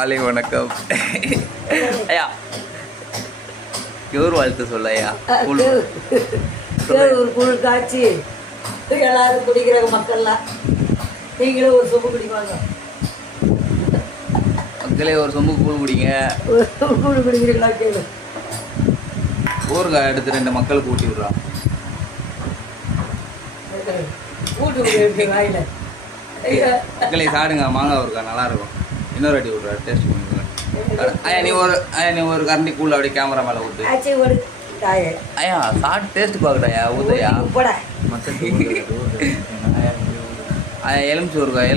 காலை வணக்கம் ஐயா. கெவுர் வாழ்த்து சொல்ல ஐயா. கூழ் காய்ச்சி எல்லாரும் குடிக்கிற மக்கள்லாம் நீங்களும் ஒரு சொம்பு குடிப்பாங்க. மக்களே ஒரு சொம்பு கூழ் குடிங்க. கூழ் குடிக்கிறீங்களா கேளு. ஊறுகாய் எடுத்து 2 மக்களுக்கு ஊட்டி விடுறான். கூட்டு வாயில மக்களே சாடுங்க. மாங்காய் ஊறுகாய் நல்லா இருக்கும். இன்னொரு அடி விட்றா டேஸ்ட் பண்ணிக்கலாம். ஐயா நீ ஒரு கரண்டி கூழ் அப்படியே கேமரா மேலே ஊற்று. ஐயா சாப்பிட்டு டேஸ்ட் பார்க்கட்டாயா ஊத்தையா. எலுமிச்சி ஊறுகாய்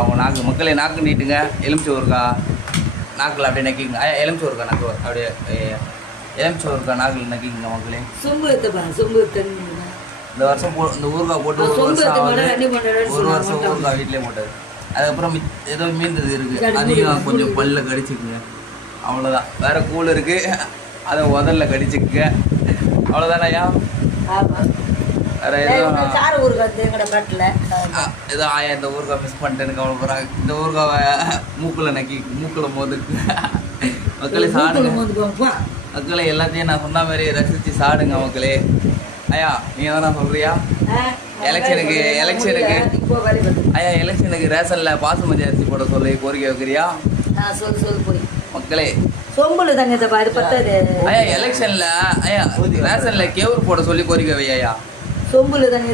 அவங்க நாக்கு மக்களே நாக்கு நீட்டுங்க. எலுமிச்சி ஊறுகாய் நாக்கில் அப்படியே நக்கிங்க. ஐயா எலுமிச்சி ஊறுகாய் நாக்கு அப்படியே எலுமிச்சி ஊறுகாய் நாக்கில் நக்கிங்க மக்களே. இந்த வருஷம் இந்த ஊறுகாய் போட்டு ஒரு வருஷம் ஊறுகாய் வீட்டிலே போட்டாரு. அதுக்கப்புறம் ஏதோ மீந்தது இருக்குது, அதையும் கொஞ்சம் பல்ல கடிச்சிக்குங்க. அவ்வளோதான். வேறு கூழ் இருக்குது, அதை உதல்ல கடிச்சிக்குங்க. அவ்வளோதானே ஐயா. வேறு ஏதோ ஆயா இந்த ஊறுகாய் மிஸ் பண்ணிட்டேன்னு கவலைப்படுறாங்க. இந்த ஊறுகாவை மூக்கில் மூக்கில் மோதுக்கு. மக்களே சாடுங்க. மக்களே எல்லாத்தையும் நான் சொன்ன மாதிரி ரசித்து சாடுங்க மக்களே. ஐயா நீங்கள் தானே சொல்கிறியா எலெக்ஷனுக்கு ஐயா எலெக்ஷனுக்கு ரேஷனில் பாசுமதி அரிசி போட சொல்லி கோரிக்கை வைக்கிறியா? மக்களே சொம்புல தாங்க ஐயா எலெக்ஷனில் ஐயா ரேஷனில் கேவுர் போட சொல்லி கோரிக்கை வை ஐயா. சொம்புல தாங்க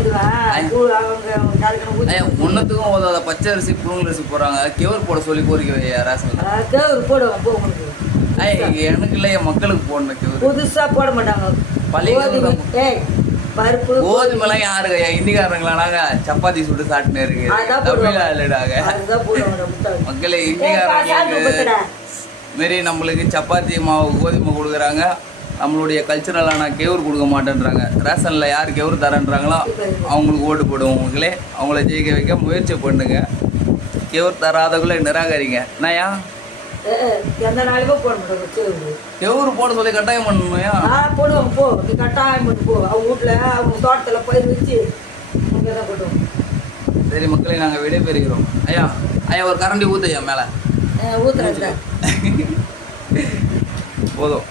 ஐயா ஒன்றுத்துக்கும் உதவாத பச்சை அரிசி புழுங்கல் அரிசி போடுறாங்க. கேவுர் போட சொல்லி கோரிக்கை வை ஐயா ரேஷனில். கேவுர் போடுவோம். ஐயா எனக்கு இல்லையா மக்களுக்கு போடணும் கேவுர். புதுசாக போட மாட்டாங்க. கோதுமெல்லாம் யாருங்க இந்திக்காரங்களா? நாங்க சப்பாத்தி சுட்டு சாப்பிட்டுன்னு இருக்கு தமிழ்நாடுடாங்க மக்களே. இந்திக்காரங்களுக்கு மாரி நம்மளுக்கு சப்பாத்தி மாவு கோதுமை கொடுக்குறாங்க. நம்மளுடைய கல்ச்சரலான கேவுர் கொடுக்க மாட்டேன்றாங்க. ரேஷனில் யார் கேவுர் தரேன்றாங்களோ அவங்களுக்கு ஓட்டு போடுவோம் மக்களே. அவங்கள ஜெயிக்க வைக்க முயற்சி பண்ணுங்க. கேவுர் தராதவங்கள நிராகரிங்க. என்னையா எந்த நாளைக்கும் போட மாட்டாங்க. கேவுர் போட சொல்லி கட்டாயம் பண்ணணுமையா? போடுவாங்க. போ நீ கட்டாயம் பண்ணி போ. அவங்க வீட்டில் அவங்க தோட்டத்தில் பயிர் வச்சு அங்கே தான் போடுவோம். சரி மக்களே நாங்கள் விடைபெறுகிறோம். ஐயா ஒரு கரண்டி ஊற்றையா மேலே ஊற்றுறேன் போதும்.